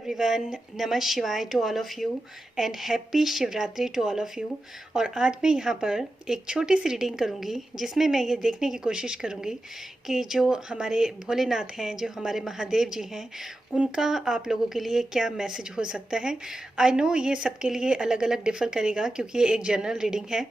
Everyone, नमः शिवाय to all of you and happy Shivratri to all of you. और आज मैं यहाँ पर एक छोटी सी रीडिंग करूँगी जिसमें मैं ये देखने की कोशिश करूँगी कि जो हमारे भोलेनाथ हैं, जो हमारे महादेव जी हैं, उनका आप लोगों के लिए क्या मैसेज हो सकता है। आई नो ये सबके लिए अलग अलग डिफ़र करेगा क्योंकि ये एक जनरल रीडिंग है,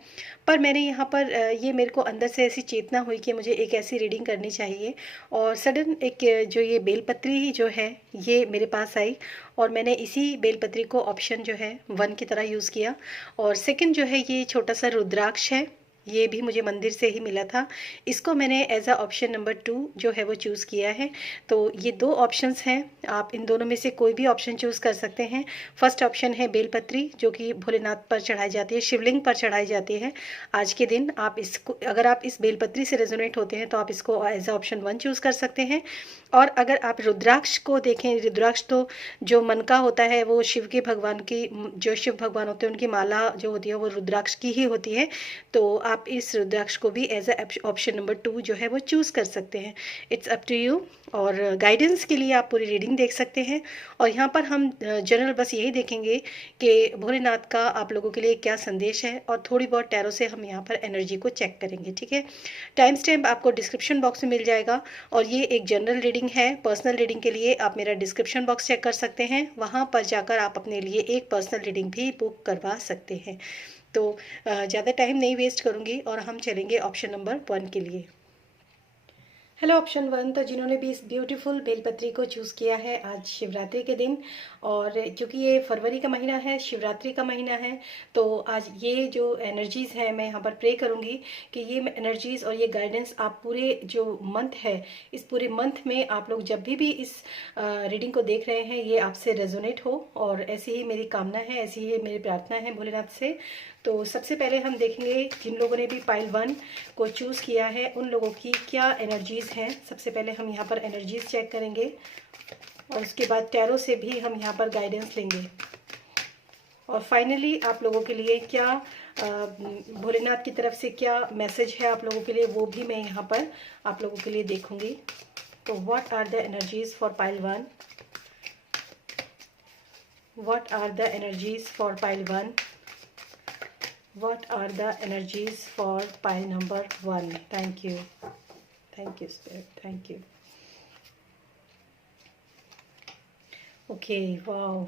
पर मैंने यहाँ पर ये मेरे को अंदर से ऐसी चेतना हुई कि मुझे एक ऐसी रीडिंग करनी चाहिए। और सडन एक जो ये बेलपत्री जो है ये मेरे पास आई और मैंने इसी बेलपत्री को ऑप्शन जो है 1 की तरह यूज़ किया। और सेकंड जो है ये छोटा सा रुद्राक्ष है, ये भी मुझे मंदिर से ही मिला था, इसको मैंने एज अ ऑप्शन नंबर 2 जो है वो चूज़ किया है। तो ये 2 ऑप्शंस हैं, आप इन दोनों में से कोई भी ऑप्शन चूज़ कर सकते हैं। फर्स्ट ऑप्शन है बेलपत्री जो कि भोलेनाथ पर चढ़ाई जाती है, शिवलिंग पर चढ़ाई जाती है आज के दिन। आप इसको, अगर आप इस बेलपत्री से रेजोनेट होते हैं तो आप इसको एज अ ऑप्शन 1 चूज़ कर सकते हैं। और अगर आप रुद्राक्ष को देखें, रुद्राक्ष तो जो मन का होता है वो शिव के भगवान की, जो शिव भगवान होते हैं उनकी माला जो होती है वो रुद्राक्ष की ही होती है। तो आप इस रुद्राक्ष को भी एज अ ऑप्शन नंबर 2 जो है वो चूज़ कर सकते हैं। It's up to you. और गाइडेंस के लिए आप पूरी रीडिंग देख सकते हैं। और यहाँ पर हम जनरल बस यही देखेंगे कि भोलेनाथ का आप लोगों के लिए क्या संदेश है, और थोड़ी बहुत टैरो से हम यहाँ पर एनर्जी को चेक करेंगे, ठीक है। टाइम स्टैम्प आपको डिस्क्रिप्शन बॉक्स में मिल जाएगा। और ये एक जनरल रीडिंग है। पर्सनल रीडिंग के लिए आप मेरा डिस्क्रिप्शन बॉक्स चेक कर सकते हैं, वहाँ पर जाकर आप अपने लिए एक पर्सनल रीडिंग भी बुक करवा सकते हैं। तो ज़्यादा टाइम नहीं वेस्ट करूँगी और हम चलेंगे ऑप्शन नंबर 1 के लिए। हेलो ऑप्शन 1, तो जिन्होंने भी इस ब्यूटीफुल बेलपत्री को चूज़ किया है आज शिवरात्रि के दिन, और क्योंकि ये फरवरी का महीना है, शिवरात्रि का महीना है, तो आज ये जो एनर्जीज़ हैं मैं यहाँ पर प्रे करूँगी कि ये एनर्जीज़ और ये गाइडेंस आप पूरे जो मंथ है, इस पूरे मंथ में आप लोग जब भी इस रीडिंग को देख रहे हैं ये आपसे रेजोनेट हो। और ऐसी ही मेरी कामना है, ऐसी ही मेरी प्रार्थना है भोलेनाथ से। तो सबसे पहले हम देखेंगे जिन लोगों ने भी पाइल 1 को चूज़ किया है उन लोगों की क्या एनर्जीज़ हैं। सबसे पहले हम यहाँ पर एनर्जीज़ चेक करेंगे और उसके बाद टैरो से भी हम यहाँ पर गाइडेंस लेंगे। और फाइनली आप लोगों के लिए क्या भोलेनाथ की तरफ से क्या मैसेज है आप लोगों के लिए, वो भी मैं यहाँ पर आप लोगों के लिए देखूंगी। तो what are the energies for pile 1? What are the energies for pile 1? What are the energies for pile number 1? Thank you. Thank you, Spirit. Thank you. Okay, wow.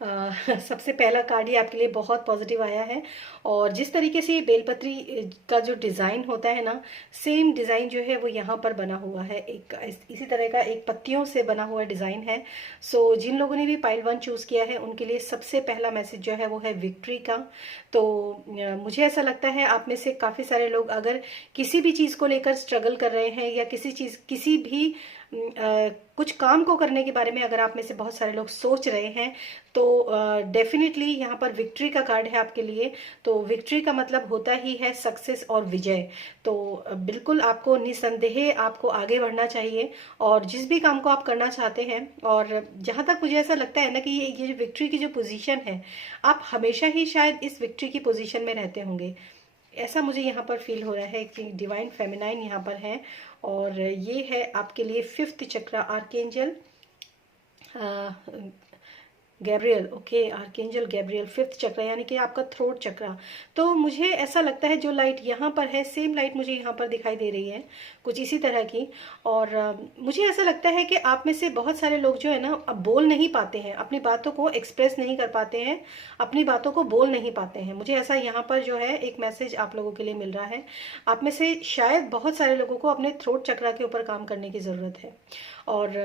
सबसे पहला कार्ड ही आपके लिए बहुत पॉजिटिव आया है। और जिस तरीके से ये बेलपत्री का जो डिज़ाइन होता है ना, सेम डिज़ाइन जो है वो यहाँ पर बना हुआ है, एक इसी तरह का एक पत्तियों से बना हुआ डिज़ाइन है। सो जिन लोगों ने भी पाइल 1 चूज़ किया है उनके लिए सबसे पहला मैसेज जो है वो है विक्ट्री का। तो मुझे ऐसा लगता है आप में से काफ़ी सारे लोग अगर किसी भी चीज़ को लेकर स्ट्रगल कर रहे हैं या किसी भी कुछ काम को करने के बारे में अगर आप में से बहुत सारे लोग सोच रहे हैं तो डेफिनेटली यहाँ पर विक्ट्री का कार्ड है आपके लिए। तो विक्ट्री का मतलब होता ही है सक्सेस और विजय। तो बिल्कुल आपको निसंदेह आपको आगे बढ़ना चाहिए और जिस भी काम को आप करना चाहते हैं। और जहाँ तक मुझे ऐसा लगता है ना कि ये जो विक्ट्री की जो पोजीशन है, आप हमेशा ही शायद इस विक्ट्री की पोजीशन में रहते होंगे, ऐसा मुझे यहाँ पर फील हो रहा है कि डिवाइन फेमिनाइन यहाँ पर है। और ये है आपके लिए 5th चक्र, archangel Gabriel. Okay, archangel Gabriel 5th चक्र, यानी कि आपका थ्रोट चक्र। तो मुझे ऐसा लगता है जो लाइट यहाँ पर है सेम लाइट मुझे यहाँ पर दिखाई दे रही है, कुछ इसी तरह की। और मुझे ऐसा लगता है कि आप में से बहुत सारे लोग जो है ना अब बोल नहीं पाते हैं, अपनी बातों को एक्सप्रेस नहीं कर पाते हैं, अपनी बातों को बोल नहीं पाते हैं। मुझे ऐसा यहाँ पर जो है एक मैसेज आप लोगों के लिए मिल रहा है। आप में से शायद बहुत सारे लोगों को अपने थ्रोट चक्र के ऊपर काम करने की ज़रूरत है और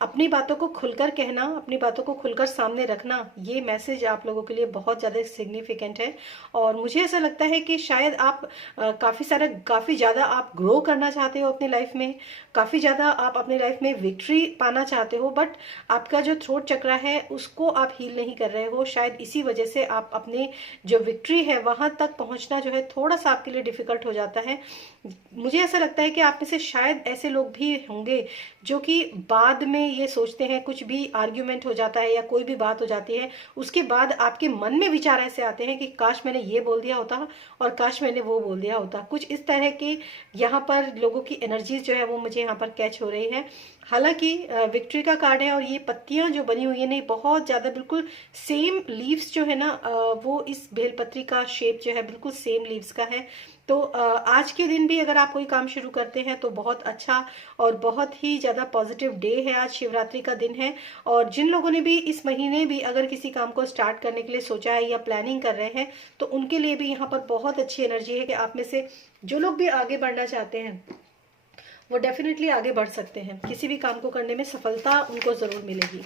अपनी बातों को खुलकर कहना, अपनी बातों को खुलकर सामने रखना, ये मैसेज आप लोगों के लिए बहुत ज़्यादा सिग्निफिकेंट है। और मुझे ऐसा लगता है कि शायद आप काफ़ी ज़्यादा आप ग्रो करना चाहते हो अपनी लाइफ में, काफ़ी ज़्यादा आप अपनी लाइफ में विक्ट्री पाना चाहते हो, बट आपका जो थ्रोट चक्र है उसको आप हील नहीं कर रहे हो। शायद इसी वजह से आप अपने जो विक्ट्री है वहाँ तक पहुँचना जो है थोड़ा सा आपके लिए डिफिकल्ट हो जाता है। मुझे ऐसा लगता है कि आप में से शायद ऐसे लोग भी होंगे जो कि बाद में ये सोचते हैं, कुछ भी आर्ग्यूमेंट हो जाता है या कोई भी बात हो जाती है, उसके बाद आपके मन में विचार ऐसे आते हैं कि काश मैंने ये बोल दिया होता और काश मैंने वो बोल दिया होता। कुछ इस तरह के यहाँ पर लोगों की एनर्जीज जो है वो मुझे यहाँ पर कैच हो रही है। हालांकि विक्ट्री का कार्ड है और ये पत्तियां जो बनी हुई है नहीं बहुत ज्यादा बिल्कुल सेम लीव्स जो है ना, वो इस बेलपत्री का शेप जो है बिल्कुल सेम लीव्स का है। तो आज के दिन भी अगर आप कोई काम शुरू करते हैं तो बहुत अच्छा और बहुत ही ज़्यादा पॉजिटिव डे है। आज शिवरात्रि का दिन है और जिन लोगों ने भी इस महीने भी अगर किसी काम को स्टार्ट करने के लिए सोचा है या प्लानिंग कर रहे हैं तो उनके लिए भी यहाँ पर बहुत अच्छी एनर्जी है कि आप में से जो लोग भी आगे बढ़ना चाहते हैं वो डेफिनेटली आगे बढ़ सकते हैं। किसी भी काम को करने में सफलता उनको ज़रूर मिलेगी।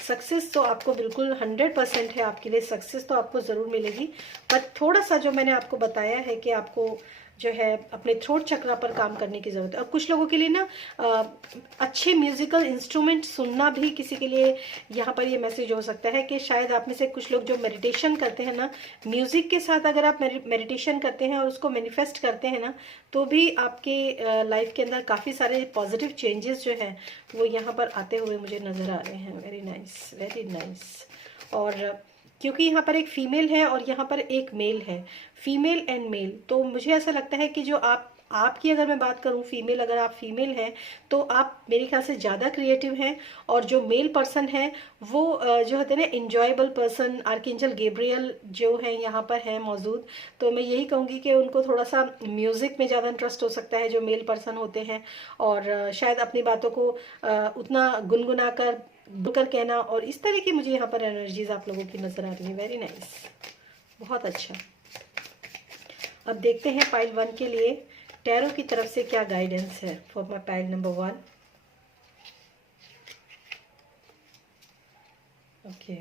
सक्सेस तो आपको बिल्कुल 100% है, आपके लिए सक्सेस तो आपको ज़रूर मिलेगी। पर थोड़ा सा जो मैंने आपको बताया है कि आपको जो है अपने थ्रोट चक्रा पर काम करने की ज़रूरत है। और कुछ लोगों के लिए ना अच्छे म्यूजिकल इंस्ट्रूमेंट सुनना भी किसी के लिए यहाँ पर ये मैसेज हो सकता है कि शायद आप में से कुछ लोग जो मेडिटेशन करते हैं ना, म्यूजिक के साथ अगर आप मेडिटेशन करते हैं और उसको मैनिफेस्ट करते हैं ना, तो भी आपके लाइफ के अंदर काफ़ी सारे पॉजिटिव चेंजेस जो हैं वो यहाँ पर आते हुए मुझे नज़र आ रहे हैं। Very nice, very nice. और क्योंकि यहाँ पर एक फीमेल है और यहाँ पर एक मेल है, फीमेल एंड मेल, तो मुझे ऐसा लगता है कि जो आपकी अगर मैं बात करूँ फीमेल, अगर आप फीमेल हैं तो आप मेरे ख्याल से ज़्यादा क्रिएटिव हैं। और जो मेल पर्सन है वो जो होते हैं ना इंजॉयबल पर्सन, आर्कएंजल गैब्रियल जो है यहाँ पर है मौजूद, तो मैं यही कहूँगी कि उनको थोड़ा सा म्यूज़िक में ज़्यादा इंटरेस्ट हो सकता है जो मेल पर्सन होते हैं। और शायद अपनी बातों को उतना गुनगुना कर बोलकर कहना, और इस तरह की मुझे यहाँ पर एनर्जीज आप लोगों की नज़र आ रही है। वेरी नाइस, बहुत अच्छा। अब देखते हैं पाइल 1 के लिए टैरो की तरफ से क्या गाइडेंस है for my pile number 1। Okay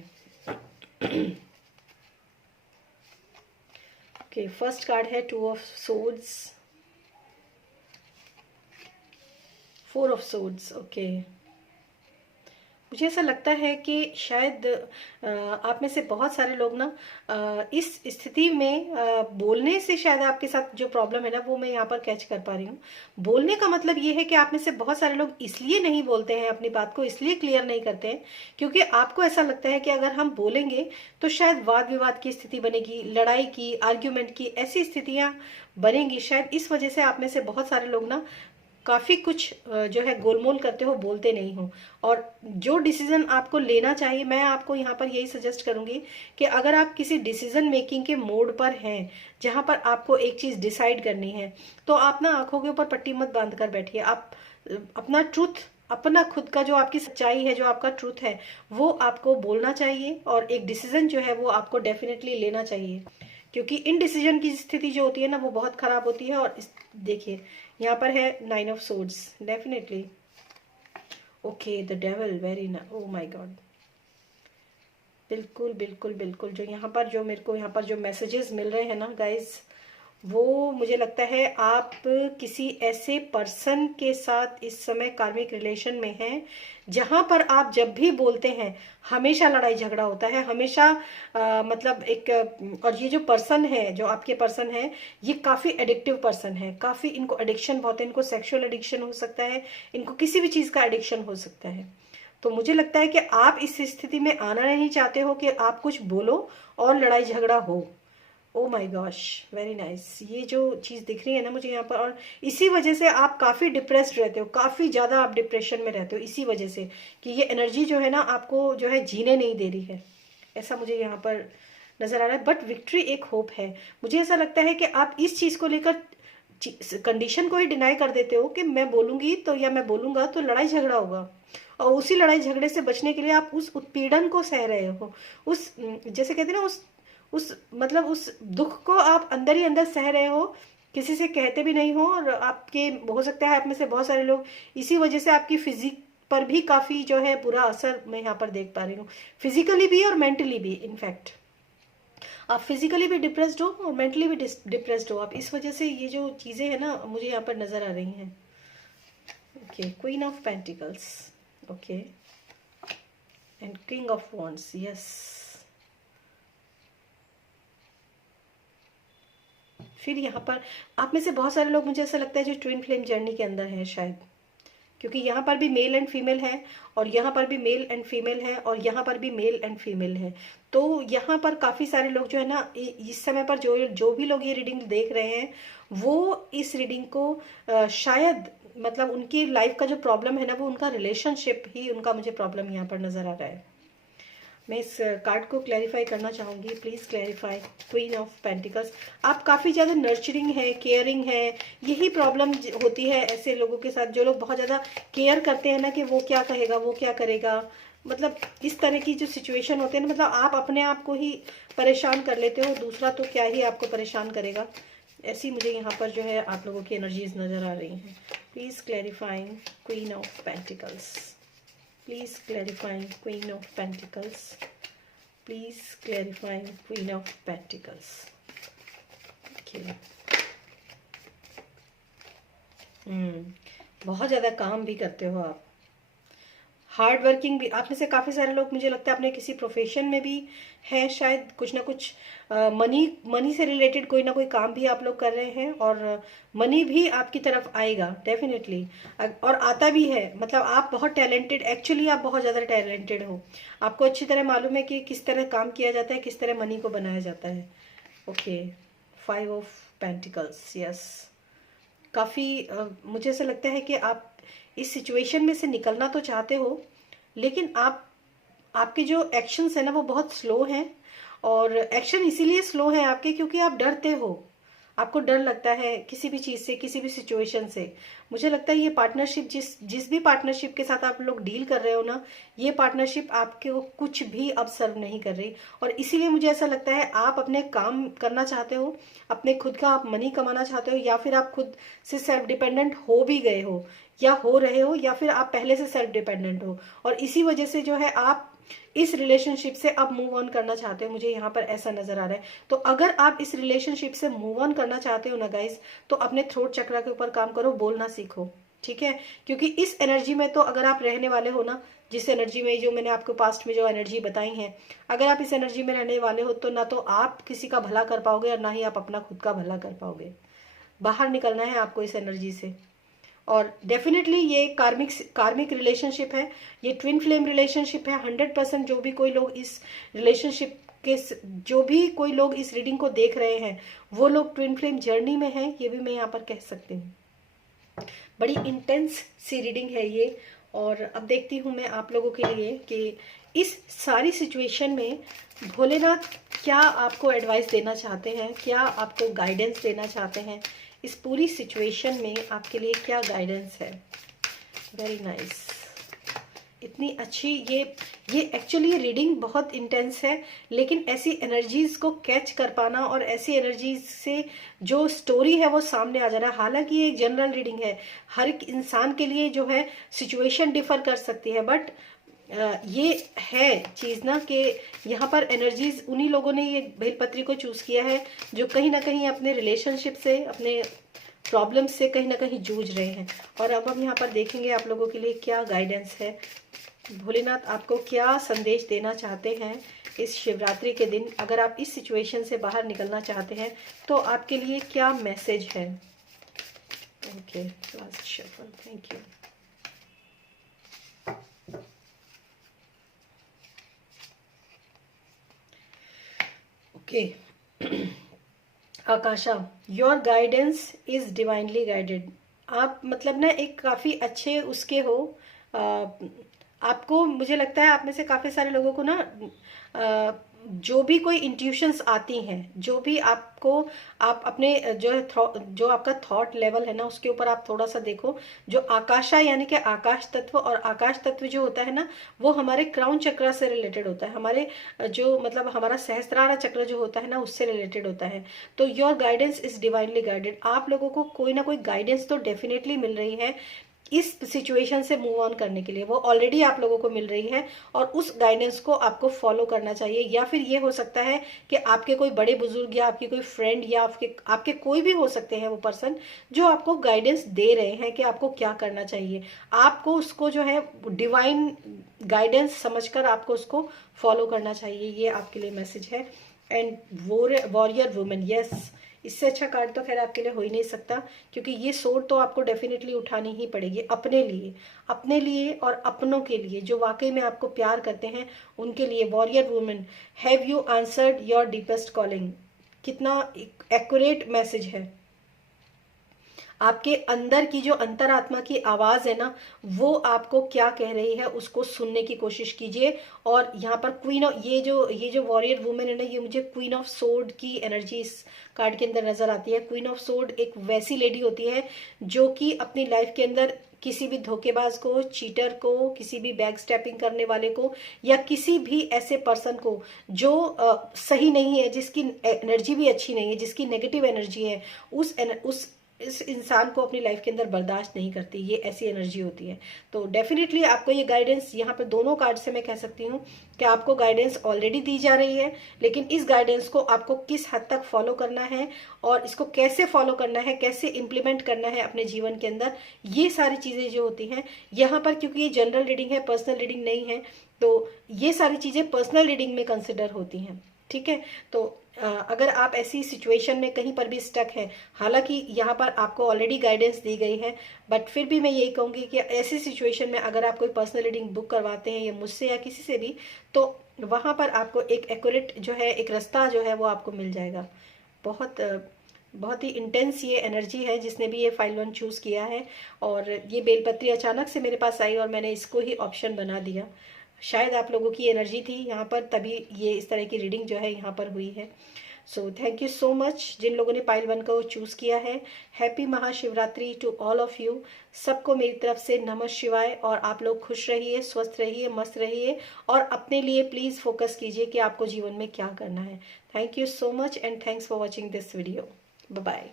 okay, first card है 2 of swords, 4 of swords. Okay, मुझे ऐसा लगता है कि शायद आप में से बहुत सारे लोग ना इस स्थिति में बोलने से शायद आपके साथ जो प्रॉब्लम है ना वो मैं यहाँ पर कैच कर पा रही हूँ। बोलने का मतलब ये है कि आप में से बहुत सारे लोग इसलिए नहीं बोलते हैं, अपनी बात को इसलिए क्लियर नहीं करते हैं क्योंकि आपको ऐसा लगता है कि अगर हम बोलेंगे तो शायद वाद विवाद की स्थिति बनेगी, लड़ाई की, आर्ग्यूमेंट की ऐसी स्थितियाँ बनेंगी। शायद इस वजह से आप में से बहुत सारे लोग ना काफी कुछ जो है गोलमोल करते हो, बोलते नहीं हो। और जो डिसीजन आपको लेना चाहिए, मैं आपको यहाँ पर यही सजेस्ट करूंगी कि अगर आप किसी डिसीजन मेकिंग के मोड पर हैं जहां पर आपको एक चीज डिसाइड करनी है, तो आप ना आंखों के ऊपर पट्टी मत बांध कर बैठिए। आप अपना ट्रूथ, अपना खुद का जो आपकी सच्चाई है, जो आपका ट्रूथ है, वो आपको बोलना चाहिए और एक डिसीजन जो है वो आपको डेफिनेटली लेना चाहिए। क्योंकि इन डिसीजन की स्थिति जो होती है ना वो बहुत खराब होती है। और देखिए यहाँ पर है 9 of swords, definitely. Okay, the devil, very ना, ओ माय गॉड, बिल्कुल बिल्कुल बिल्कुल। जो यहाँ पर जो मेरे को यहाँ पर जो मैसेजेस मिल रहे हैं ना गाइज, वो मुझे लगता है आप किसी ऐसे पर्सन के साथ इस समय कार्मिक रिलेशन में हैं जहां पर आप जब भी बोलते हैं हमेशा लड़ाई झगड़ा होता है, हमेशा मतलब एक और ये जो पर्सन है, जो आपके पर्सन है, ये काफी एडिक्टिव पर्सन है, काफी इनको एडिक्शन बहुत है, इनको सेक्सुअल एडिक्शन हो सकता है, इनको किसी भी चीज का एडिक्शन हो सकता है। तो मुझे लगता है कि आप इस स्थिति में आना नहीं चाहते हो कि आप कुछ बोलो और लड़ाई झगड़ा हो। Oh my gosh, very nice. ये जो चीज दिख रही है ना मुझे यहाँ पर, और इसी वजह से आप काफी डिप्रेस्ड रहते हो, काफी ज्यादा आप डिप्रेशन में रहते हो, इसी वजह से कि ये एनर्जी जो है ना आपको जो है जीने नहीं दे रही है, ऐसा मुझे यहाँ पर नजर आ रहा है। बट विक्ट्री एक होप है। मुझे ऐसा लगता है कि आप इस चीज को लेकर कंडीशन को ही डिनाई कर देते हो कि मैं बोलूंगी तो या मैं बोलूंगा तो लड़ाई झगड़ा होगा, और उसी लड़ाई झगड़े से बचने के लिए आप उस उत्पीड़न को सह रहे हो, उस जैसे कहते हैं ना उस मतलब उस दुख को आप अंदर ही अंदर सह रहे हो, किसी से कहते भी नहीं हो। और आपके हो सकता है आप में से बहुत सारे लोग इसी वजह से आपकी फिजिक पर भी काफी जो है बुरा असर मैं यहाँ पर देख पा रही हूँ, फिजिकली भी और मेंटली भी। इनफैक्ट आप फिजिकली भी डिप्रेस्ड हो और मेंटली भी डिप्रेस्ड हो, आप इस वजह से ये जो चीजें हैं ना मुझे यहाँ पर नजर आ रही हैं। Okay, queen of pentacles, okay, and king of wands, yes. फिर यहाँ पर आप में से बहुत सारे लोग, मुझे ऐसा लगता है, जो ट्विन फ्लेम जर्नी के अंदर हैं शायद, क्योंकि यहाँ पर भी मेल एंड फीमेल है, और यहाँ पर भी मेल एंड फीमेल है, और यहाँ पर भी मेल एंड फीमेल है। तो यहाँ पर काफ़ी सारे लोग जो है ना, इस समय पर जो जो भी लोग ये रीडिंग देख रहे हैं, वो इस रीडिंग को शायद मतलब उनकी लाइफ का जो प्रॉब्लम है ना, वो उनका रिलेशनशिप ही उनका मुझे प्रॉब्लम यहाँ पर नज़र आ रहा है। मैं इस कार्ड को क्लैरिफाई करना चाहूँगी, please clarify. Queen of pentacles, आप काफ़ी ज़्यादा नर्चरिंग है, केयरिंग है, यही प्रॉब्लम होती है ऐसे लोगों के साथ, जो लोग बहुत ज़्यादा केयर करते हैं ना, कि वो क्या कहेगा, वो क्या करेगा, मतलब इस तरह की जो सिचुएशन होते हैं ना, मतलब आप अपने आप को ही परेशान कर लेते हो, दूसरा तो क्या ही आपको परेशान करेगा। ऐसी मुझे यहाँ पर जो है आप लोगों की एनर्जीज नज़र आ रही हैं। Please clarifying queen of pentacles, please clarifying queen of pentacles, please clarifying queen of pentacles. Okay. बहुत ज़्यादा काम भी करते हो आप, हार्ड वर्किंग भी। आप में से काफ़ी सारे लोग, मुझे लगता है, अपने किसी प्रोफेशन में भी हैं शायद, कुछ ना कुछ मनी से रिलेटेड कोई ना कोई काम भी आप लोग कर रहे हैं, और मनी भी आपकी तरफ आएगा डेफिनेटली, और आता भी है। मतलब आप बहुत टैलेंटेड, एक्चुअली आप बहुत ज़्यादा टैलेंटेड हो, आपको अच्छी तरह मालूम है कि किस तरह काम किया जाता है, किस तरह मनी को बनाया जाता है। Okay, 5 of pentacles, yes. काफ़ी मुझे ऐसा लगता है कि आप इस सिचुएशन में से निकलना तो चाहते हो, लेकिन आपके जो एक्शंस है ना, वो बहुत स्लो हैं, और एक्शन इसीलिए स्लो है आपके क्योंकि आप डरते हो, आपको डर लगता है किसी भी चीज़ से, किसी भी सिचुएशन से। मुझे लगता है ये पार्टनरशिप, जिस भी पार्टनरशिप के साथ आप लोग डील कर रहे हो ना, ये पार्टनरशिप आपके को कुछ भी अब सर्व नहीं कर रही, और इसीलिए मुझे ऐसा लगता है आप अपने काम करना चाहते हो, अपने खुद का आप मनी कमाना चाहते हो, या फिर आप खुद से सेल्फ डिपेंडेंट हो भी गए हो, या हो रहे हो, या फिर आप पहले से सेल्फ डिपेंडेंट हो, और इसी वजह से जो है आप इस रिलेशनशिप से अब मूव ऑन करना चाहते हो। मुझे यहाँ पर ऐसा नजर आ रहा है। तो अगर आप इस रिलेशनशिप से मूव ऑन करना चाहते हो ना गाइस, तो अपने थ्रोट चक्र के ऊपर काम करो, बोलना सीखो, ठीक है? क्योंकि इस एनर्जी में तो अगर आप रहने वाले हो ना, जिस एनर्जी में, जो मैंने आपको पास्ट में जो एनर्जी बताई है, अगर आप इस एनर्जी में रहने वाले हो, तो ना तो आप किसी का भला कर पाओगे, और ना ही आप अपना खुद का भला कर पाओगे। बाहर निकलना है आपको इस एनर्जी से। और डेफिनेटली ये कार्मिक रिलेशनशिप है, ये ट्विन फ्लेम रिलेशनशिप है 100%। जो भी कोई लोग इस रिलेशनशिप के, जो भी कोई लोग इस रीडिंग को देख रहे हैं, वो लोग ट्विन फ्लेम जर्नी में हैं, ये भी मैं यहाँ पर कह सकती हूँ। बड़ी इंटेंस सी रीडिंग है ये। और अब देखती हूँ मैं आप लोगों के लिए कि इस सारी सिचुएशन में भोलेनाथ क्या आपको एडवाइस देना चाहते हैं, क्या आपको गाइडेंस देना चाहते हैं, इस पूरी सिचुएशन में आपके लिए क्या गाइडेंस है। वेरी नाइस, इतनी अच्छी ये एक्चुअली रीडिंग बहुत इंटेंस है, लेकिन ऐसी एनर्जीज को कैच कर पाना, और ऐसी एनर्जीज से जो स्टोरी है वो सामने आ जा रहा है। हालांकि ये एक जनरल रीडिंग है, हर एक इंसान के लिए जो है सिचुएशन डिफर कर सकती है, बट ये है चीज़ ना कि यहाँ पर एनर्जीज, उन्हीं लोगों ने ये बेलपत्री को चूज़ किया है जो कहीं ना कहीं अपने रिलेशनशिप से, अपने प्रॉब्लम से कहीं ना कहीं जूझ रहे हैं। और अब हम यहाँ पर देखेंगे आप लोगों के लिए क्या गाइडेंस है, भोलेनाथ आपको क्या संदेश देना चाहते हैं इस शिवरात्रि के दिन। अगर आप इस सिचुएशन से बाहर निकलना चाहते हैं तो आपके लिए क्या मैसेज है। Okay, last shuffle, thank you. Okay, Aakasha, your guidance is divinely guided. आप मतलब ना एक काफ़ी अच्छे उसके हो, आपको, मुझे लगता है आप में से काफ़ी सारे लोगों को ना जो भी कोई इंट्यूशंस आती हैं, जो भी आपको, आप अपने जो है जो आपका थॉट लेवल है ना, उसके ऊपर आप थोड़ा सा देखो। जो आकाशा यानी कि आकाश तत्व, और आकाश तत्व जो होता है ना, वो हमारे क्राउन चक्र से रिलेटेड होता है, हमारे जो मतलब हमारा सहस्त्रारा चक्र जो होता है ना, उससे रिलेटेड होता है। तो your guidance is divinely guided. आप लोगों को कोई ना कोई गाइडेंस तो डेफिनेटली मिल रही है इस सिचुएशन से मूव ऑन करने के लिए, वो ऑलरेडी आप लोगों को मिल रही है, और उस गाइडेंस को आपको फॉलो करना चाहिए। या फिर ये हो सकता है कि आपके कोई बड़े बुजुर्ग, या आपके कोई फ्रेंड, या आपके कोई भी हो सकते हैं वो पर्सन, जो आपको गाइडेंस दे रहे हैं कि आपको क्या करना चाहिए। आपको उसको जो है डिवाइन गाइडेंस समझकर आपको उसको फॉलो करना चाहिए, ये आपके लिए मैसेज है। एंड वॉरियर वुमेन, यस, इससे अच्छा कार्ड तो खैर आपके लिए हो ही नहीं सकता, क्योंकि ये सोर्ड तो आपको डेफिनेटली उठानी ही पड़ेगी अपने लिए और अपनों के लिए, जो वाकई में आपको प्यार करते हैं उनके लिए। Warrior woman, have you answered your deepest calling. कितना एक्यूरेट मैसेज है। आपके अंदर की जो अंतरात्मा की आवाज है ना, वो आपको क्या कह रही है उसको सुनने की कोशिश कीजिए। और यहाँ पर क्वीन ऑफ, ये जो वॉरियर वुमेन है ना, ये मुझे क्वीन ऑफ सोर्ड की एनर्जी इस कार्ड के अंदर नजर आती है। क्वीन ऑफ सोर्ड एक वैसी लेडी होती है जो कि अपनी लाइफ के अंदर किसी भी धोखेबाज को, चीटर को, किसी भी बैक स्टेपिंग करने वाले को, या किसी भी ऐसे पर्सन को जो सही नहीं है, जिसकी एनर्जी भी अच्छी नहीं है, जिसकी नेगेटिव एनर्जी है, उस इस इंसान को अपनी लाइफ के अंदर बर्दाश्त नहीं करती। ये ऐसी एनर्जी होती है। तो डेफिनेटली आपको ये गाइडेंस यहाँ पे दोनों कार्ड से मैं कह सकती हूँ कि आपको गाइडेंस ऑलरेडी दी जा रही है, लेकिन इस गाइडेंस को आपको किस हद तक फॉलो करना है और इसको कैसे फॉलो करना है, कैसे इंप्लीमेंट करना है अपने जीवन के अंदर, ये सारी चीजें जो होती हैं यहाँ पर, क्योंकि ये जनरल रीडिंग है, पर्सनल रीडिंग नहीं है, तो ये सारी चीजें पर्सनल रीडिंग में कंसिडर होती हैं। ठीक है, तो अगर आप ऐसी सिचुएशन में कहीं पर भी स्टक है, हालांकि यहाँ पर आपको ऑलरेडी गाइडेंस दी गई है, बट फिर भी मैं यही कहूँगी कि ऐसी सिचुएशन में अगर आप कोई पर्सनल रीडिंग बुक करवाते हैं या मुझसे या किसी से भी, तो वहाँ पर आपको एक एक्यूरेट जो है, एक रास्ता जो है वो आपको मिल जाएगा। बहुत ही इंटेंस ये एनर्जी है जिसने भी ये फाइल 1 चूज़ किया है। और ये बेलपत्री अचानक से मेरे पास आई और मैंने इसको ही ऑप्शन बना दिया। शायद आप लोगों की एनर्जी थी यहाँ पर, तभी ये इस तरह की रीडिंग जो है यहाँ पर हुई है। So thank you so much जिन लोगों ने पाइल 1 को चूज़ किया है। Happy Mahashivratri to all of you. सबको मेरी तरफ से नमः शिवाय। और आप लोग खुश रहिए, स्वस्थ रहिए, मस्त रहिए, और अपने लिए प्लीज़ फोकस कीजिए कि आपको जीवन में क्या करना है। Thank you so much and thanks for watching this video. Bye bye.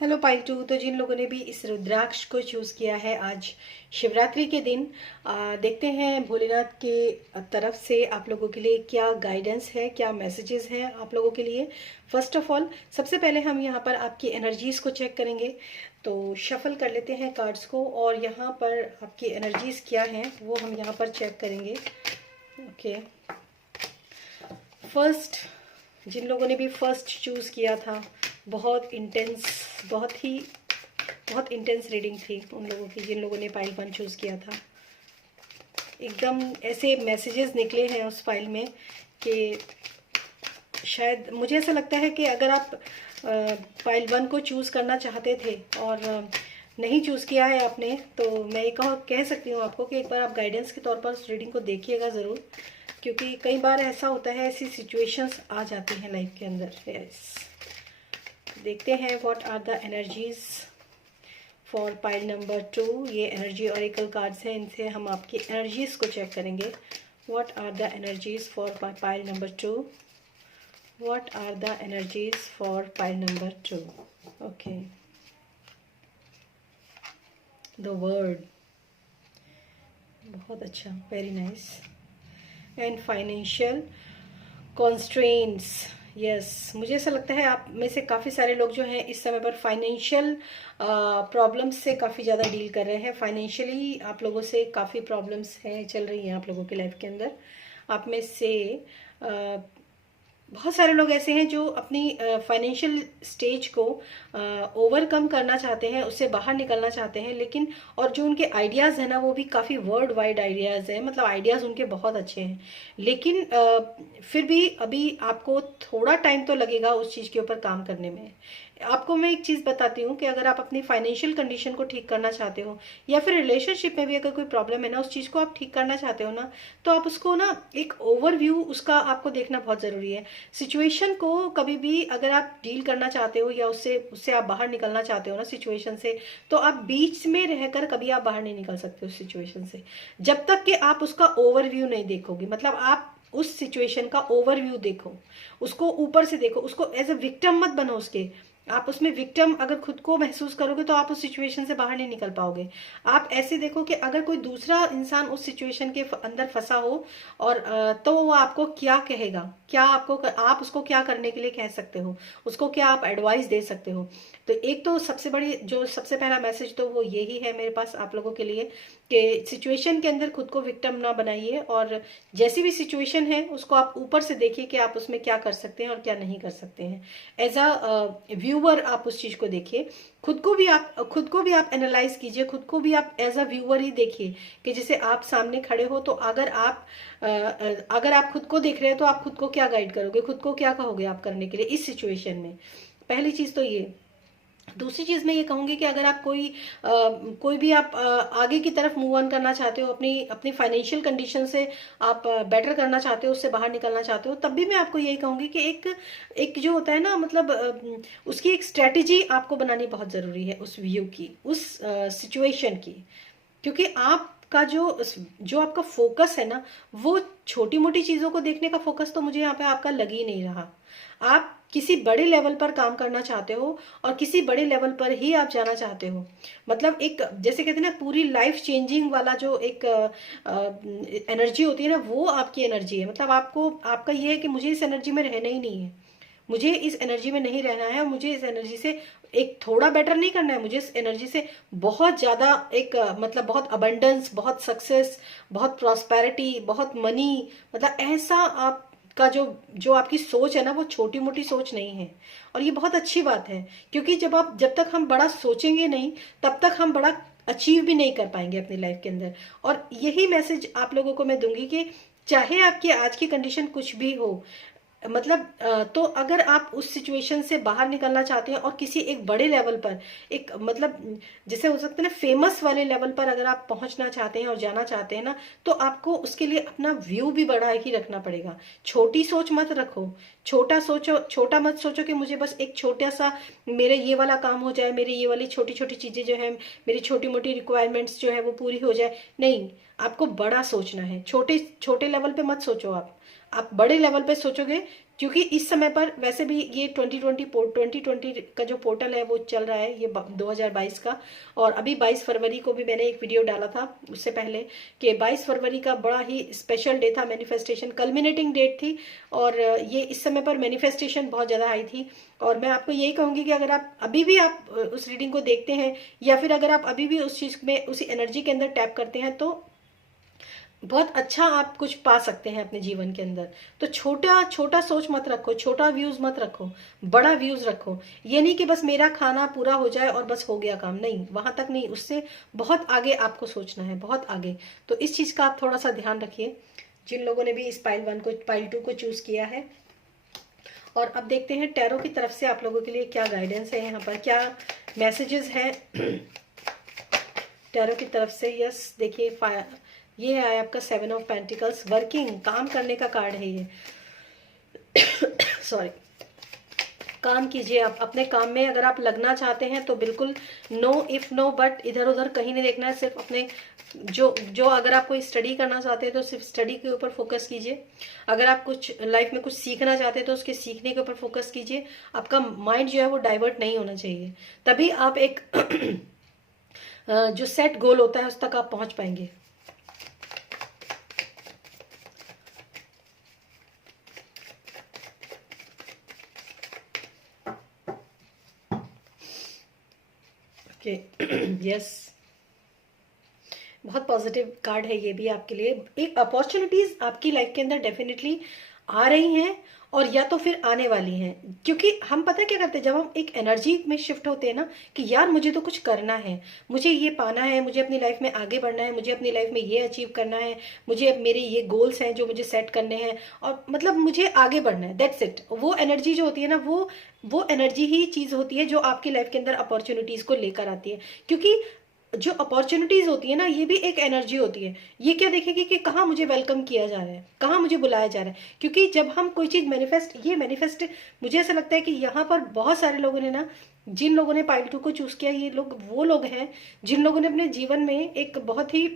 Hello pile 2, तो जिन लोगों ने भी इस रुद्राक्ष को चूज़ किया है आज शिवरात्रि के दिन, देखते हैं भोलेनाथ के तरफ से आप लोगों के लिए क्या गाइडेंस है, क्या मैसेजेस हैं आप लोगों के लिए। फर्स्ट ऑफ ऑल, सबसे पहले हम यहाँ पर आपकी एनर्जीज़ को चेक करेंगे। तो शफल कर लेते हैं कार्ड्स को, और यहाँ पर आपकी एनर्जीज़ क्या हैं वो हम यहाँ पर चेक करेंगे। ओके, फर्स्ट, जिन लोगों ने भी फर्स्ट चूज़ किया था, बहुत इंटेंस रीडिंग थी उन लोगों की जिन लोगों ने फाइल 1 चूज़ किया था। एकदम ऐसे मैसेजेस निकले हैं उस फाइल में कि शायद, मुझे ऐसा लगता है कि अगर आप फाइल 1 को चूज़ करना चाहते थे और नहीं चूज़ किया है आपने, तो मैं ये कह सकती हूँ आपको कि एक बार आप गाइडेंस के तौर पर उस रीडिंग को देखिएगा ज़रूर, क्योंकि कई बार ऐसा होता है, ऐसी सिचुएशंस आ जाती हैं लाइफ के अंदर। यस, देखते हैं what are the energies for pile number 2। ये एनर्जी ऑरेकल कार्ड्स हैं, इनसे हम आपकी एनर्जीज को चेक करेंगे। What are the energies for pile number 2? What are the energies for pile number 2? Okay, the word, बहुत अच्छा, very nice. And financial constraints. Yes, मुझे ऐसा लगता है आप में से काफ़ी सारे लोग जो हैं इस समय पर फाइनेंशियल प्रॉब्लम्स से काफ़ी ज़्यादा डील कर रहे हैं। फाइनेंशियली आप लोगों से काफ़ी प्रॉब्लम्स हैं, चल रही हैं आप लोगों की लाइफ के अंदर। आप में से बहुत सारे लोग ऐसे हैं जो अपनी फाइनेंशियल स्टेज को ओवरकम करना चाहते हैं, उससे बाहर निकलना चाहते हैं, लेकिन और जो उनके आइडियाज़ हैं ना, वो भी काफ़ी वर्ल्ड वाइड आइडियाज़ हैं, मतलब आइडियाज़ उनके बहुत अच्छे हैं, लेकिन फिर भी अभी आपको थोड़ा टाइम तो लगेगा उस चीज़ के ऊपर काम करने में। आपको मैं एक चीज़ बताती हूँ कि अगर आप अपनी फाइनेंशियल कंडीशन को ठीक करना चाहते हो, या फिर रिलेशनशिप में भी अगर कोई प्रॉब्लम है ना, उस चीज़ को आप ठीक करना चाहते हो ना, तो आप उसको ना एक ओवरव्यू उसका आपको देखना बहुत ज़रूरी है। सिचुएशन को कभी भी अगर आप डील करना चाहते हो या उससे आप बाहर निकलना चाहते हो ना सिचुएशन से, तो आप बीच में रहकर कभी आप बाहर नहीं निकल सकते उस सिचुएशन से, जब तक कि आप उसका ओवरव्यू नहीं देखोगे। मतलब आप उस सिचुएशन का ओवरव्यू देखो, उसको ऊपर से देखो, उसको एज ए विक्टिम मत बनो उसके। आप उसमें विक्टिम अगर खुद को महसूस करोगे तो आप उस सिचुएशन से बाहर नहीं निकल पाओगे। आप ऐसे देखो कि अगर कोई दूसरा इंसान उस सिचुएशन के अंदर फंसा हो, और तो वो आपको क्या कहेगा, क्या आप उसको क्या करने के लिए कह सकते हो, उसको क्या आप एडवाइस दे सकते हो। तो एक तो सबसे पहला मैसेज तो वो यही है मेरे पास आप लोगों के लिए कि सिचुएशन के अंदर खुद को विक्टिम ना बनाइए, और जैसी भी सिचुएशन है उसको आप ऊपर से देखिए कि आप उसमें क्या कर सकते हैं और क्या नहीं कर सकते हैं। एज अ व्यूअर आप उस चीज़ को देखिए, खुद को भी आप एनालाइज कीजिए, खुद को भी आप एज अ व्यूअर ही देखिए कि जैसे आप सामने खड़े हो तो अगर आप खुद को देख रहे हैं तो आप खुद को क्या गाइड करोगे, खुद को क्या कहोगे आप करने के लिए इस सिचुएशन में। पहली चीज़ तो ये। दूसरी चीज़ मैं ये कहूँगी कि अगर आप कोई भी आप आगे की तरफ मूव ऑन करना चाहते हो, अपनी अपनी फाइनेंशियल कंडीशन से आप बेटर करना चाहते हो, उससे बाहर निकलना चाहते हो, तब भी मैं आपको यही कहूँगी कि एक जो होता है ना, मतलब उसकी एक स्ट्रेटजी आपको बनानी बहुत ज़रूरी है, उस व्यू की, उस सिचुएशन की। क्योंकि आपका जो आपका फोकस है ना, वो छोटी मोटी चीज़ों को देखने का फोकस तो मुझे यहाँ पे आपका लग ही नहीं रहा। आप किसी बड़े लेवल पर काम करना चाहते हो और किसी बड़े लेवल पर ही आप जाना चाहते हो। मतलब एक जैसे कहते हैं ना, पूरी लाइफ चेंजिंग वाला जो एक एनर्जी होती है ना, वो आपकी एनर्जी है। मतलब आपका ये है कि मुझे इस एनर्जी में रहना ही नहीं है, मुझे इस एनर्जी में नहीं रहना है, और मुझे इस एनर्जी से एक थोड़ा बेटर नहीं करना है, मुझे इस एनर्जी से बहुत ज़्यादा एक मतलब बहुत अबंडेंस, बहुत सक्सेस, बहुत प्रॉस्पेरिटी, बहुत मनी, मतलब ऐसा आपका जो आपकी सोच है ना, वो छोटी मोटी सोच नहीं है। और ये बहुत अच्छी बात है, क्योंकि जब तक हम बड़ा सोचेंगे नहीं, तब तक हम बड़ा अचीव भी नहीं कर पाएंगे अपनी लाइफ के अंदर। और यही मैसेज आप लोगों को मैं दूंगी कि चाहे आपकी आज की कंडीशन कुछ भी हो, मतलब तो अगर आप उस सिचुएशन से बाहर निकलना चाहते हैं और किसी एक बड़े लेवल पर, एक मतलब जैसे हो सकता है ना फेमस वाले लेवल पर अगर आप पहुंचना चाहते हैं और जाना चाहते हैं ना, तो आपको उसके लिए अपना व्यू भी बड़ा ही रखना पड़ेगा। छोटी सोच मत रखो, छोटा मत सोचो कि मुझे बस एक छोटा सा मेरे ये वाला काम हो जाए, मेरी ये वाली छोटी छोटी चीजें जो है, मेरी छोटी मोटी रिक्वायरमेंट्स जो है वो पूरी हो जाए। नहीं, आपको बड़ा सोचना है, छोटे छोटे लेवल पे मत सोचो, आप बड़े लेवल पे सोचोगे। क्योंकि इस समय पर वैसे भी ये 2020 का जो पोर्टल है वो चल रहा है, ये 2022 का। और अभी 22 फरवरी को भी मैंने एक वीडियो डाला था उससे पहले, कि 22 फरवरी का बड़ा ही स्पेशल डे था, मैनिफेस्टेशन कल्मिनेटिंग डेट थी। और ये इस समय पर मैनिफेस्टेशन बहुत ज़्यादा आई थी। और मैं आपको यही कहूँगी कि अगर आप अभी भी आप उस रीडिंग को देखते हैं, या फिर अगर आप अभी भी उस चीज़ में उसी एनर्जी के अंदर टैप करते हैं, तो बहुत अच्छा आप कुछ पा सकते हैं अपने जीवन के अंदर। तो छोटा छोटा सोच मत रखो, छोटा व्यूज मत रखो, बड़ा व्यूज रखो। ये नहीं कि बस मेरा खाना पूरा हो जाए और बस हो गया काम, नहीं, वहां तक नहीं, उससे बहुत आगे आपको सोचना है, बहुत आगे। तो इस चीज का आप थोड़ा सा ध्यान रखिए, जिन लोगों ने भी इस पाइल 1 को पाइल 2 को चूज किया है। और अब देखते हैं टैरो की तरफ से आप लोगों के लिए क्या गाइडेंस है, यहाँ पर क्या मैसेजेस हैं टैरो की तरफ से। यस, देखिए ये है आपका 7 ऑफ पेंटिकल्स, वर्किंग, काम करने का कार्ड है ये सॉरी। काम कीजिए आप अपने काम में, अगर आप लगना चाहते हैं तो बिल्कुल नो इफ नो बट, इधर उधर कहीं नहीं देखना है, सिर्फ अपने जो अगर आप कोई स्टडी करना चाहते हैं तो सिर्फ स्टडी के ऊपर फोकस कीजिए। अगर आप कुछ लाइफ में कुछ सीखना चाहते हैं तो उसके सीखने के ऊपर फोकस कीजिए। आपका माइंड जो है वो डाइवर्ट नहीं होना चाहिए, तभी आप एक जो सेट गोल होता है उस तक आप पहुंच पाएंगे। ओके, यस, बहुत पॉजिटिव कार्ड है ये भी आपके लिए। एक अपॉर्चुनिटीज आपकी लाइफ के अंदर डेफिनेटली आ रही हैं, और या तो फिर आने वाली हैं। क्योंकि हम पता है क्या करते हैं, जब हम एक एनर्जी में शिफ्ट होते हैं ना कि यार मुझे तो कुछ करना है, मुझे ये पाना है, मुझे अपनी लाइफ में आगे बढ़ना है, मुझे अपनी लाइफ में ये अचीव करना है, मुझे मेरे ये गोल्स हैं जो मुझे सेट करने हैं, और मतलब मुझे आगे बढ़ना है, दैट्स इट। वो एनर्जी जो होती है ना, वो एनर्जी ही चीज होती है जो आपकी लाइफ के अंदर अपॉर्चुनिटीज को लेकर आती है। क्योंकि जो अपॉर्चुनिटीज होती है ना, ये भी एक एनर्जी होती है। ये क्या देखेगी कि कहाँ मुझे वेलकम किया जा रहा है, कहाँ मुझे बुलाया जा रहा है। क्योंकि जब हम कोई चीज मैनिफेस्ट मुझे ऐसा लगता है कि यहाँ पर बहुत सारे लोगों ने ना, जिन लोगों ने पाइल 2 को चूज किया, ये लोग वो लोग हैं जिन लोगों ने अपने जीवन में एक बहुत ही,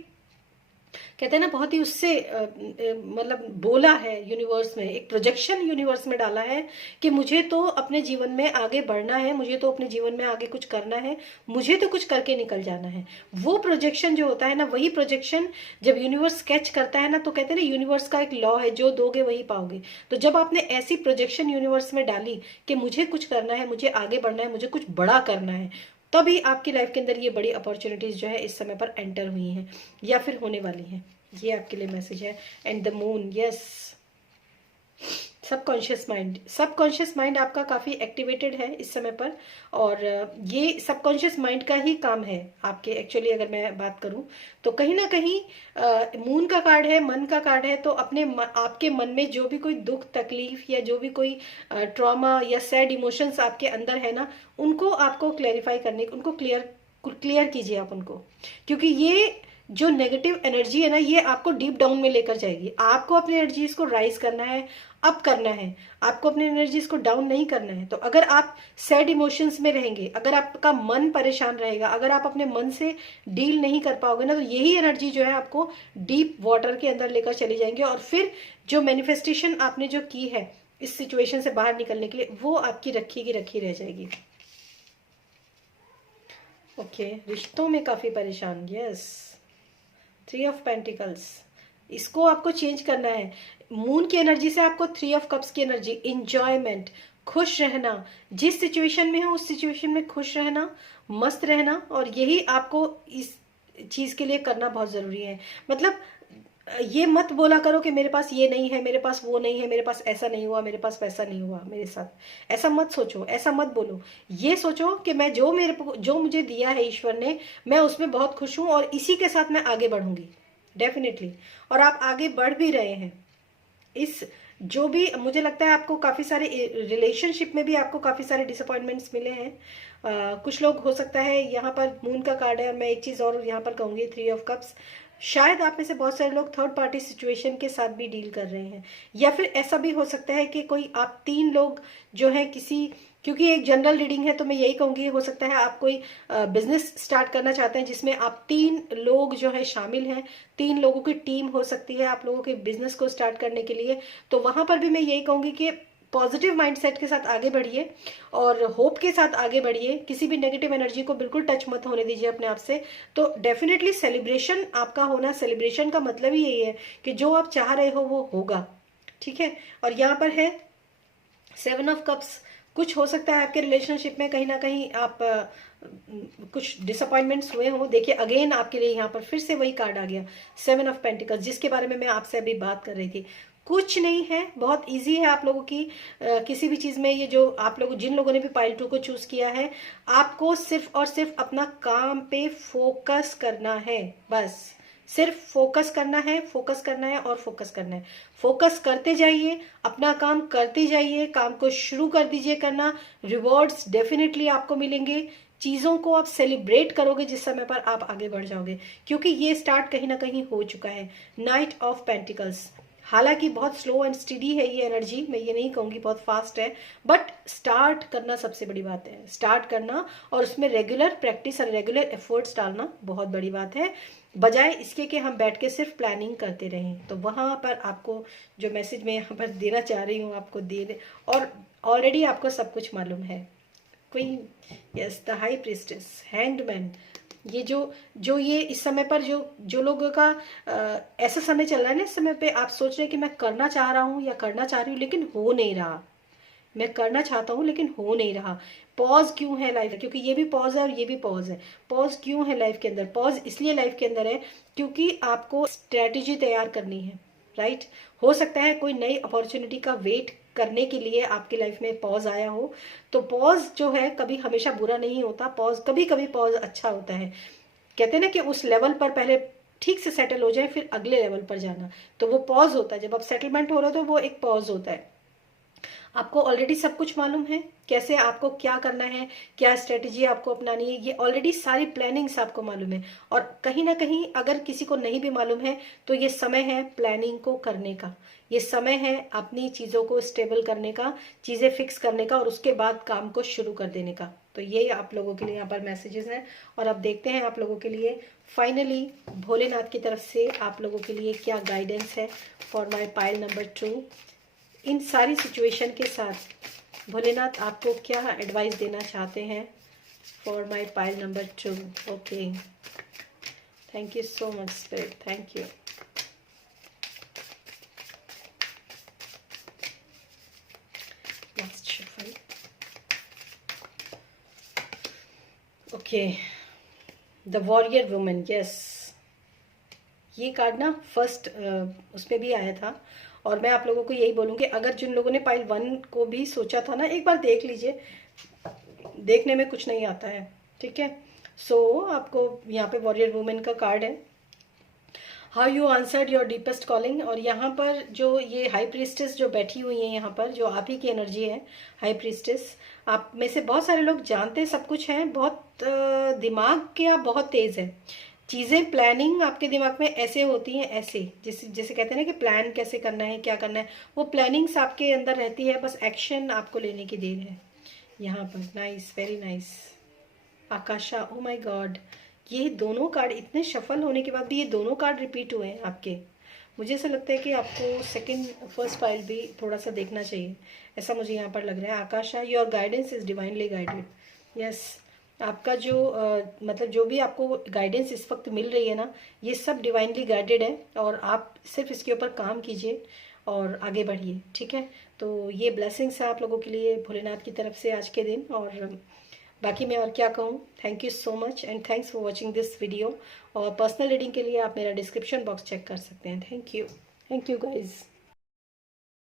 कहते हैं ना, बहुत ही उससे मतलब बोला है यूनिवर्स में, एक प्रोजेक्शन यूनिवर्स में डाला है कि मुझे तो अपने जीवन में आगे बढ़ना है, मुझे तो अपने जीवन में आगे कुछ करना है, मुझे तो कुछ करके निकल जाना है। वो प्रोजेक्शन जो होता है ना, वही प्रोजेक्शन जब यूनिवर्स स्केच करता है ना, तो कहते हैं ना यूनिवर्स का एक लॉ है, जो दोगे वही पाओगे। तो जब आपने ऐसी प्रोजेक्शन यूनिवर्स में डाली कि मुझे कुछ करना है, मुझे आगे बढ़ना है, मुझे कुछ बड़ा करना है, तभी आपकी लाइफ के अंदर ये बड़ी अपॉर्चुनिटीज जो है इस समय पर एंटर हुई हैं या फिर होने वाली हैं। ये आपके लिए मैसेज है। And the moon, yes, subconscious mind आपका काफ़ी एक्टिवेटेड है इस समय पर। और ये सबकॉन्शियस माइंड का ही काम है आपके। एक्चुअली अगर मैं बात करूं तो कहीं ना कहीं मून का कार्ड है, मन का कार्ड है, तो आपके मन में जो भी कोई दुख तकलीफ या जो भी कोई ट्रॉमा या सैड इमोशंस आपके अंदर है ना, उनको आपको क्लैरिफाई करने, उनको क्लियर कीजिए आप उनको। क्योंकि ये जो नेगेटिव एनर्जी है ना, ये आपको डीप डाउन में लेकर जाएगी। आपको अपनी एनर्जीज को राइज करना है, अप करना है, आपको अपनी एनर्जीज को डाउन नहीं करना है। तो अगर आप सैड इमोशंस में रहेंगे, अगर आपका मन परेशान रहेगा, अगर आप अपने मन से डील नहीं कर पाओगे ना, तो यही एनर्जी जो है आपको डीप वाटर के अंदर लेकर चली जाएंगे। और फिर जो मैनिफेस्टेशन आपने जो की है इस सिचुएशन से बाहर निकलने के लिए, वो आपकी रखी की रखी रह जाएगी। ओके, रिश्तों में काफी परेशान, यस, 3 ऑफ पेंटिकल्स, इसको आपको चेंज करना है। मून की एनर्जी से आपको 3 ऑफ कप्स की एनर्जी, इंजॉयमेंट, खुश रहना, जिस सिचुएशन में हो उस सिचुएशन में खुश रहना, मस्त रहना, और यही आपको इस चीज के लिए करना बहुत जरूरी है। मतलब ये मत बोला करो कि मेरे पास ये नहीं है, मेरे पास वो नहीं है, मेरे पास ऐसा नहीं हुआ, मेरे पास वैसा नहीं हुआ मेरे साथ। ऐसा मत सोचो, ऐसा मत बोलो। ये सोचो कि मैं जो मुझे दिया है ईश्वर ने, मैं उसमें बहुत खुश हूं और इसी के साथ मैं आगे बढ़ूंगी डेफिनेटली। और आप आगे बढ़ भी रहे हैं। इस जो भी मुझे लगता है आपको काफी सारे रिलेशनशिप में भी आपको काफी सारे डिसअपॉइंटमेंट्स मिले हैं। कुछ लोग हो सकता है, यहाँ पर मून का कार्ड है और मैं एक चीज और यहाँ पर कहूंगी, 3 ऑफ कप्स, शायद आप में से बहुत सारे लोग थर्ड पार्टी सिचुएशन के साथ भी डील कर रहे हैं। या फिर ऐसा भी हो सकता है कि कोई आप 3 लोग जो है किसी, क्योंकि एक जनरल रीडिंग है तो मैं यही कहूंगी, हो सकता है आप कोई बिजनेस स्टार्ट करना चाहते हैं जिसमें आप 3 लोग जो है शामिल हैं, 3 लोगों की टीम हो सकती है आप लोगों के बिजनेस को स्टार्ट करने के लिए। तो वहां पर भी मैं यही कहूंगी कि पॉजिटिव माइंडसेट के साथ आगे बढ़िए और होप के साथ आगे बढ़िए। किसी भी नेगेटिव एनर्जी को बिल्कुल टच मत होने दीजिए अपने आप से। तो डेफिनेटली सेलिब्रेशन आपका होना, सेलिब्रेशन का मतलब ही यही है कि जो आप चाह रहे हो वो होगा, ठीक है। और यहाँ पर है 7 ऑफ कप्स। कुछ हो सकता है आपके रिलेशनशिप में कहीं ना कहीं आप कुछ डिसअपॉइंटमेंट्स हुए हों। देखिए अगेन आपके लिए यहाँ पर फिर से वही कार्ड आ गया, 7 ऑफ पेंटिकल्स, जिसके बारे में मैं आपसे अभी बात कर रही थी। कुछ नहीं है, बहुत इजी है आप लोगों की किसी भी चीज में। ये जो आप लोग, जिन लोगों ने भी पाइल 2 को चूज किया है, आपको सिर्फ और सिर्फ अपना काम पे फोकस करना है। बस सिर्फ फोकस करना है, फोकस करना है और फोकस करना है। फोकस करते जाइए, अपना काम करते जाइए, काम को शुरू कर दीजिए करना। रिवॉर्ड्स डेफिनेटली आपको मिलेंगे। चीजों को आप सेलिब्रेट करोगे जिस समय पर आप आगे बढ़ जाओगे, क्योंकि ये स्टार्ट कहीं ना कहीं हो चुका है। नाइट ऑफ पेंटिकल्स, हालांकि बहुत स्लो एंड स्टडी है ये एनर्जी, मैं ये नहीं कहूंगी बहुत फास्ट है, बट स्टार्ट करना सबसे बड़ी बात है। स्टार्ट करना और उसमें रेगुलर प्रैक्टिस और रेगुलर एफर्ट्स डालना बहुत बड़ी बात है, बजाय इसके कि हम बैठ के सिर्फ प्लानिंग करते रहें। तो वहां पर आपको जो मैसेज मैं यहाँ पर देना चाह रही हूँ आपको दे, और ऑलरेडी आपको सब कुछ मालूम है। Queen, yes, the high priestess, hanged, ये जो ये इस समय पर जो लोगों का ऐसा समय चल रहा है ना, इस समय पे आप सोच रहे हैं कि मैं करना चाह रहा हूँ या करना चाह रही हूँ लेकिन हो नहीं रहा, मैं करना चाहता हूँ लेकिन हो नहीं रहा। पॉज क्यों है लाइफ, क्योंकि ये भी पॉज है और ये भी पॉज है। पॉज क्यों है लाइफ के अंदर, पॉज इसलिए लाइफ के अंदर है क्योंकि आपको स्ट्रेटेजी तैयार करनी है, राइट। हो सकता है कोई नई अपॉर्चुनिटी का वेट करने के लिए आपकी लाइफ में पॉज आया हो। तो पॉज जो है कभी हमेशा बुरा नहीं होता, पॉज कभी कभी पॉज अच्छा होता है। कहते हैं ना कि उस लेवल पर पहले ठीक से सेटल हो जाए फिर अगले लेवल पर जाना, तो वो पॉज होता है। जब आप सेटलमेंट हो रहे हो तो वो एक पॉज होता है। आपको ऑलरेडी सब कुछ मालूम है, कैसे आपको क्या करना है, क्या स्ट्रेटेजी आपको अपनानी है, ये ऑलरेडी सारी प्लानिंग्स आपको मालूम है। और कहीं ना कहीं अगर किसी को नहीं भी मालूम है तो ये समय है प्लानिंग को करने का, ये समय है अपनी चीजों को स्टेबल करने का, चीजें फिक्स करने का और उसके बाद काम को शुरू कर देने का। तो ये आप लोगों के लिए यहाँ पर मैसेजेस हैं। और अब देखते हैं आप लोगों के लिए फाइनली भोलेनाथ की तरफ से आप लोगों के लिए क्या गाइडेंस है फॉर माई पाइल नंबर 2। इन सारी सिचुएशन के साथ भोलेनाथ आपको क्या एडवाइस देना चाहते हैं for my pile number 2। Okay, thank you so much spirit, thank you. Last shuffle. Okay, okay, the warrior woman, yes, ये कार्ड ना फर्स्ट उसमें भी आया था। और मैं आप लोगों को यही बोलूँगी, अगर जिन लोगों ने पाइल 1 को भी सोचा था ना, एक बार देख लीजिए, देखने में कुछ नहीं आता है, ठीक है। सो आपको यहाँ पे वॉरियर वुमेन का कार्ड है, how you answered your deepest calling. और यहाँ पर जो ये हाई प्रीस्टेस जो बैठी हुई है यहाँ पर, जो आप ही की एनर्जी है हाई प्रीस्टेस, आप में से बहुत सारे लोग जानते सब कुछ हैं, बहुत दिमाग के आप बहुत तेज़ है, चीज़ें प्लानिंग आपके दिमाग में ऐसे होती हैं, ऐसे जैसे जैसे कहते हैं ना कि प्लान कैसे करना है, क्या करना है, वो प्लानिंग्स आपके अंदर रहती है, बस एक्शन आपको लेने की देर है यहाँ पर। Nice, very nice. Aakasha, oh my god, ये दोनों कार्ड इतने शफल होने के बाद भी ये दोनों कार्ड रिपीट हुए हैं आपके। मुझे ऐसा लगता है कि आपको फर्स्ट फाइल भी थोड़ा सा देखना चाहिए, ऐसा मुझे यहाँ पर लग रहा है। Aakasha, your guidance is divinely guided, yes. आपका जो मतलब जो भी आपको गाइडेंस इस वक्त मिल रही है ना, ये सब डिवाइनली गाइडेड है, और आप सिर्फ इसके ऊपर काम कीजिए और आगे बढ़िए, ठीक है। तो ये ब्लेसिंग्स है आप लोगों के लिए भोलेनाथ की तरफ से आज के दिन। और बाकी मैं और क्या कहूँ, thank you so much and thanks for watching this video. और पर्सनल रीडिंग के लिए आप मेरा डिस्क्रिप्शन बॉक्स चेक कर सकते हैं। Thank you guys.